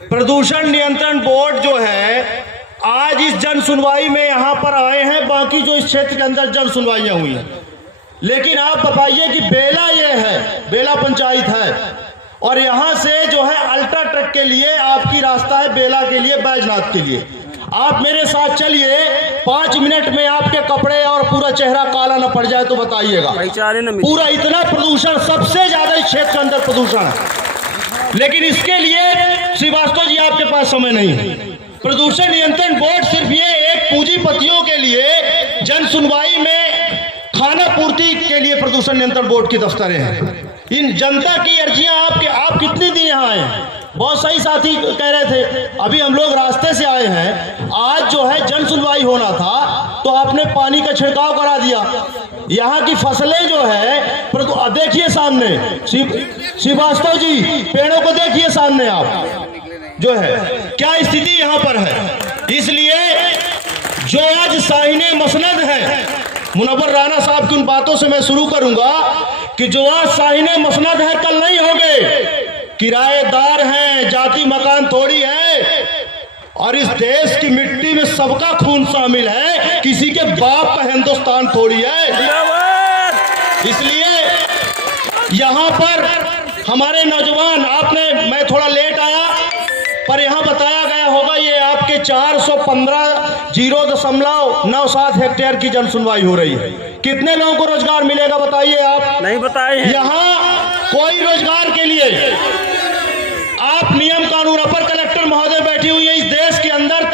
प्रदूषण नियंत्रण बोर्ड जो है आज इस जन सुनवाई में यहाँ पर आए हैं, बाकी जो इस क्षेत्र के अंदर जन सुनवाइयाँ हुई हैं। लेकिन आप बताइए कि बेला ये है, बेला पंचायत है और यहाँ से जो है अल्ट्रा ट्रक के लिए आपकी रास्ता है बेला के लिए, बैजनाथ के लिए। आप मेरे साथ चलिए, 5 मिनट में आपके कपड़े और पूरा चेहरा काला न पड़ जाए तो बताइएगा। पूरा इतना प्रदूषण, सबसे ज्यादा इस क्षेत्र के अंदर प्रदूषण है। लेकिन इसके लिए श्रीवास्तव जी आपके पास समय नहीं है। प्रदूषण नियंत्रण बोर्ड सिर्फ ये एक पूंजीपतियों के लिए जन सुनवाई में खाना पूर्ति के लिए प्रदूषण नियंत्रण बोर्ड की दफ्तरें हैं। इन जनता की अर्जियां आप कितने दिन यहाँ आए हैं? बहुत सही साथी कह रहे थे, अभी हम लोग रास्ते से आए हैं। आज जो है जन सुनवाई होना था तो आपने पानी का छिड़काव करा दिया। यहाँ की फसलें जो है देखिए सामने, श्रीवास्तव जी पेड़ों को देखिए सामने, आप जो है क्या स्थिति यहाँ पर है। इसलिए जो आज साहिने मसनद है, मुनव्वर राणा साहब की उन बातों से मैं शुरू करूंगा कि जो आज साहिने मसनद है कल नहीं होंगे। किराएदार हैं, जाति मकान थोड़ी है और इस देश की मिट्टी में सबका खून शामिल है, किसी के बाप का हिंदुस्तान थोड़ी है। इसलिए यहाँ पर हमारे नौजवान, मैं थोड़ा लेट आया पर यहाँ बताया गया होगा ये आपके 415.097 हेक्टेयर की जन सुनवाई हो रही है। कितने लोगों को रोजगार मिलेगा बताइए आप? नहीं बताए। यहाँ कोई रोजगार के लिए आप नियम कानून, अपर कलेक्टर महोदय बैठी हुई है। इस देश के अंदर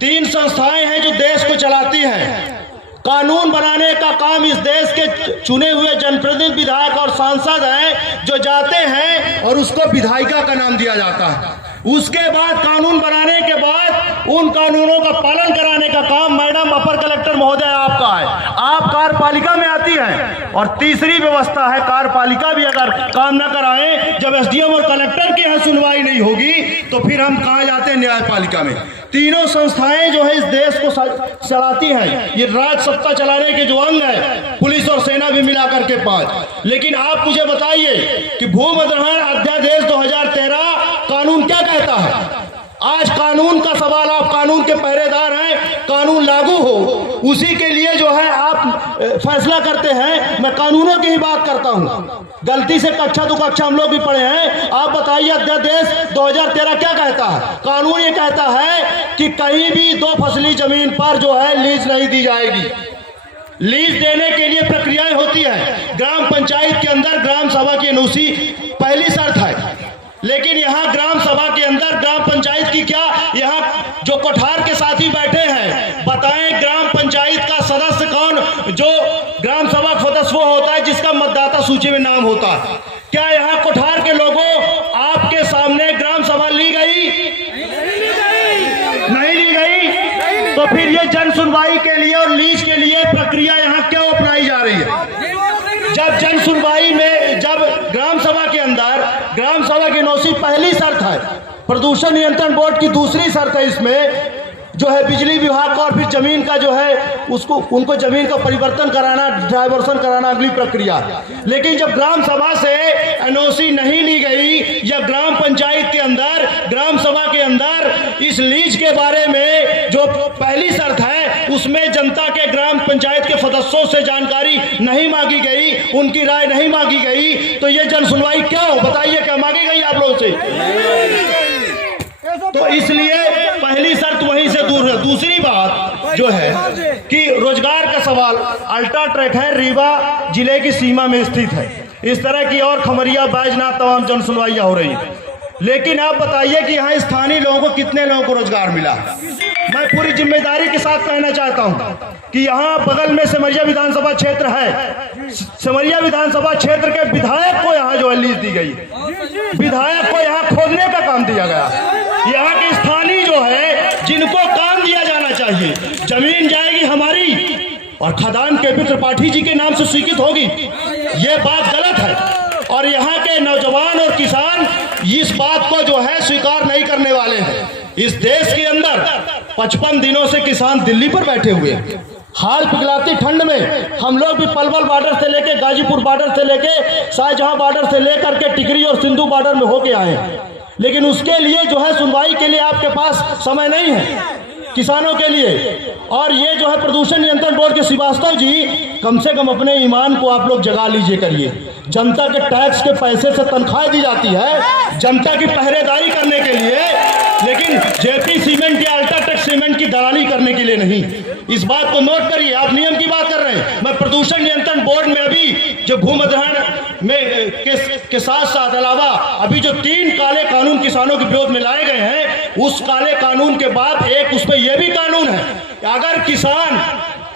तीन संस्थाएं हैं जो देश को चलाती हैं। कानून बनाने का काम इस देश के चुने हुए जनप्रतिनिधि, विधायक और सांसद हैं जो जाते हैं और उसको विधायिका का नाम दिया जाता है। उसके बाद कानून बनाने के बाद उन कानूनों का पालन कराने का काम मैडम अपर कलेक्टर महोदय आपका है। आप कार्यपालिका में आती हैं। और तीसरी व्यवस्था है, कार्यपालिका भी अगर काम न कराएं, जब एसडीएम और कलेक्टर के यहाँ सुनवाई नहीं होगी तो फिर हम कहाँ जाते हैं? न्यायपालिका में। तीनों संस्थाएं जो है इस देश को चलाती हैं। ये राज सत्ता चलाने के जो अंग है, पुलिस और सेना भी मिलाकर के 5। लेकिन आप मुझे बताइए कि भूमि अधिग्रहण अध्यादेश 2013 कानून क्या कहता है? आज कानून का सवाल, आप कानून के पहरेदार हैं, कानून लागू हो उसी के लिए जो है आप फैसला करते हैं। मैं कानूनों की ही बात करता हूं। गलती से कक्षा 2 कक्षा हम लोग भी पढ़े हैं। आप बताइए अध्यादेश 2013 क्या कहता है? कानून ये कहता है कि कहीं भी 2 फसली जमीन पर जो है लीज नहीं दी जाएगी। लीज देने के लिए प्रक्रियाएं होती है। ग्राम पंचायत के अंदर ग्राम सभा की एनओसी पहली शर्त है। लेकिन यहाँ ग्राम सभा के अंदर ग्राम पंचायत की क्या, यहाँ जो कोठार के साथी बैठे हैं, बताएं ग्राम पंचायत का सदस्य कौन? जो ग्राम सभा सदस्य वो होता है जिसका मतदाता सूची में नाम होता है। क्या यहाँ कोठार के लोगों आपके सामने ग्राम सभा ली गई? नहीं ली गई। तो फिर ये जन सुनवाई के लिए और लीज के लिए प्रक्रिया यहाँ क्यों अपनाई जा रही है? जब जन सुनवाई में, जब ग्राम सभा के अंदर ग्राम सभा की एनओसी पहली शर्त है, प्रदूषण नियंत्रण बोर्ड की दूसरी शर्त है, इसमें जो है बिजली विभाग का और फिर जमीन का जो है उनको जमीन का परिवर्तन कराना, डाइवर्सन कराना अगली प्रक्रिया। लेकिन जब ग्राम सभा से एनओसी नहीं ली गई या ग्राम पंचायत के अंदर, ग्राम सभा के अंदर इस लीज के बारे में जो पहली शर्त है उसमें जनता के, ग्राम पंचायत के सदस्यों से जानकारी नहीं मांगी गई, उनकी राय नहीं मांगी गई, तो ये जन सुनवाई क्या हो? बताइए, क्या मांगी गई आप लोगों से? तो इसलिए पहली शर्त वहीं से दूर है। दूसरी बात जो है कि रोजगार का सवाल, अल्ट्रा ट्रैक है, रीवा जिले की सीमा में स्थित है। इस तरह की और खमरिया, बैजनाथ तमाम जन सुनवाइयां हो रही हैं। लेकिन आप बताइए कि यहाँ स्थानीय लोगों को, कितने लोगों को रोजगार मिला? मैं पूरी जिम्मेदारी के साथ कहना चाहता हूँ कि यहाँ बगल में सिमरिया विधानसभा क्षेत्र है। सिमरिया विधानसभा क्षेत्र के विधायक को यहाँ जो है लीज दी गई, विधायक को यहाँ खोदने का काम दिया गया। यहाँ के स्थानीय जो है जिनको काम दिया जाना चाहिए, जमीन जाएगी हमारी और खदान केपी त्रिपाठी जी के नाम से स्वीकृत होगी, ये बात गलत है। और यहाँ के नौजवान और किसान इस बात को जो है स्वीकार नहीं करने वाले हैं। इस देश के अंदर 55 दिनों से किसान दिल्ली पर बैठे हुए हैं। हाल पिघलाती ठंड में हम लोग भी पलवल बॉर्डर से लेके, गाजीपुर बॉर्डर से लेके, शाहजहां बॉर्डर से लेकर के टिकरी और सिंधु बॉर्डर में होके आए हैं। लेकिन उसके लिए जो है सुनवाई के लिए आपके पास समय नहीं है किसानों के लिए। और ये जो है प्रदूषण नियंत्रण बोर्ड के श्रीवास्तव जी, कम से कम अपने ईमान को आप लोग जगा लीजिए करिए। जनता के टैक्स के पैसे से तनख्वाह दी जाती है जनता की पहरेदारी करने के लिए, लेकिन जेपी सीमेंट या अल्ट्राटेक सीमेंट की दलाली करने के लिए नहीं। इस बात को नोट करिए। आप नियम की बात कर रहे हैं, मैं प्रदूषण नियंत्रण बोर्ड में अभी जो भूमधिग्रहण में के साथ साथ अलावा अभी जो 3 काले कानून किसानों के विरोध में लाए गए हैं, उस काले कानून के बाद एक उसमें यह भी कानून है कि अगर किसान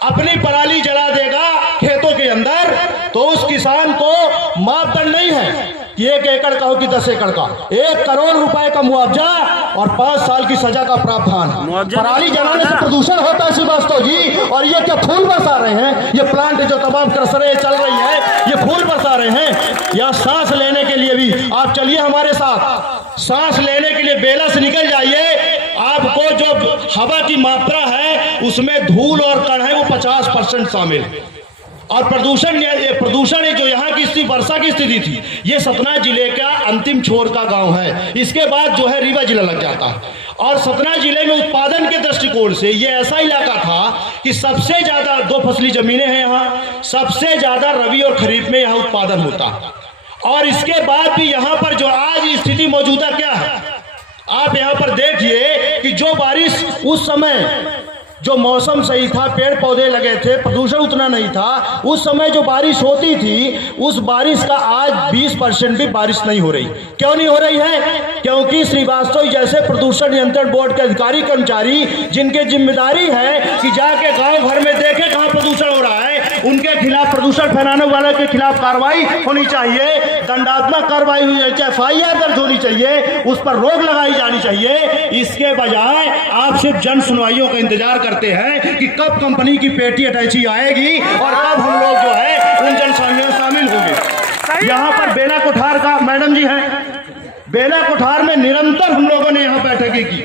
अपनी पराली जला देगा खेतों के अंदर तो उस किसान को मापदंड नहीं है कि 1 एकड़ का हो कि 10 एकड़ का, 1 करोड़ रुपए का मुआवजा और 5 साल की सजा का प्रावधान। पराली जलाने से प्रदूषण होता है श्रीवास्तव जी। और ये क्या फूल बरसा रहे हैं, ये प्लांट जो तमाम क्रशरें चल रही है ये फूल बरसा रहे हैं। या सांस लेने के लिए भी आप चलिए हमारे साथ, सांस लेने के लिए बेला से निकल जाइए, आपको जो हवा की मात्रा है उसमें धूल और कण है वो 50% शामिल है। और प्रदूषण जो यहाँ की स्थिति वर्षा की स्थिति थी, ये सतना जिले का अंतिम छोर का गांव है। इसके बाद जो है रीवा जिला लग जाता है। और सतना जिले में उत्पादन के दृष्टिकोण से ये ऐसा इलाका था कि सबसे ज्यादा 2 फसली जमीनें हैं यहाँ, सबसे ज्यादा रबी और खरीफ में यहाँ उत्पादन होता है। और इसके बाद भी यहाँ पर जो आज स्थिति मौजूदा क्या है, आप यहाँ पर देखिए कि जो बारिश उस समय जो मौसम सही था, पेड़ पौधे लगे थे, प्रदूषण उतना नहीं था, उस समय जो बारिश होती थी उस बारिश का आज 20% भी बारिश नहीं हो रही। क्यों नहीं हो रही है? क्योंकि श्रीवास्तव जैसे प्रदूषण नियंत्रण बोर्ड के अधिकारी कर्मचारी जिनके जिम्मेदारी है कि जाके गांव भर में देखें कहां प्रदूषण हो रहा है, उनके खिलाफ, प्रदूषण फैलाने वाले के खिलाफ कार्रवाई होनी चाहिए, दंडात्मक कार्रवाई हुई है, FIR दर्ज होनी चाहिए, उस पर रोक लगाई जानी चाहिए। इसके बजाय आप सिर्फ जन सुनवाइयों का इंतजार करते हैं कि कब कंपनी की पेटी अटैची आएगी और कब हम लोग जो है उन जन सुनवाइयों में शामिल होंगे। यहाँ पर बेला कोठार का मैडम जी हैं, बेला कोठार में निरंतर हम लोगों ने यहाँ बैठकें की।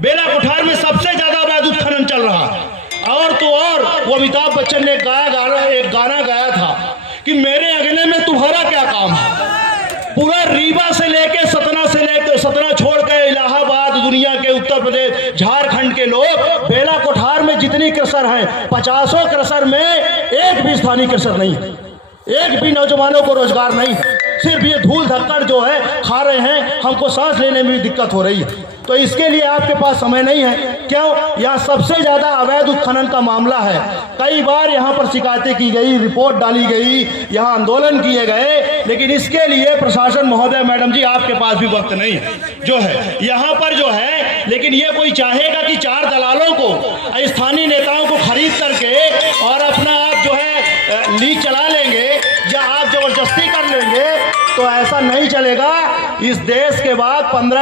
बेला कोठार में सबसे ज्यादा अवैध उत्खनन चल रहा है। और तो और वो अमिताभ बच्चन ने एक गाना गाया था कि मेरे अगले में तुम्हारा क्या काम है। पूरा रीवा से लेके सतना छोड़ के इलाहाबाद, दुनिया के उत्तर प्रदेश, झारखंड के लोग बेला कोठार में जितनी क्रशर हैं 50 क्रशर में एक भी स्थानीय क्रशर नहीं है, एक भी नौजवानों को रोजगार नहीं है। सिर्फ ये धूल धक्कड़ जो है खा रहे हैं, हमको सांस लेने में भी दिक्कत हो रही है। तो इसके लिए आपके पास समय नहीं है। क्यों? यहाँ सबसे ज्यादा अवैध उत्खनन का मामला है। कई बार यहाँ पर शिकायतें की गई, रिपोर्ट डाली गई, यहाँ आंदोलन किए गए, लेकिन इसके लिए प्रशासन महोदय, मैडम जी, आपके पास भी वक्त नहीं है जो है यहाँ पर जो है। लेकिन ये कोई चाहेगा कि 4 दलालों को, स्थानीय नेताओं को खरीद करके और अपना आप जो है लीग चला लेंगे या आप जबरदस्ती कर लेंगे, तो ऐसा नहीं चलेगा। इस देश के बाद 15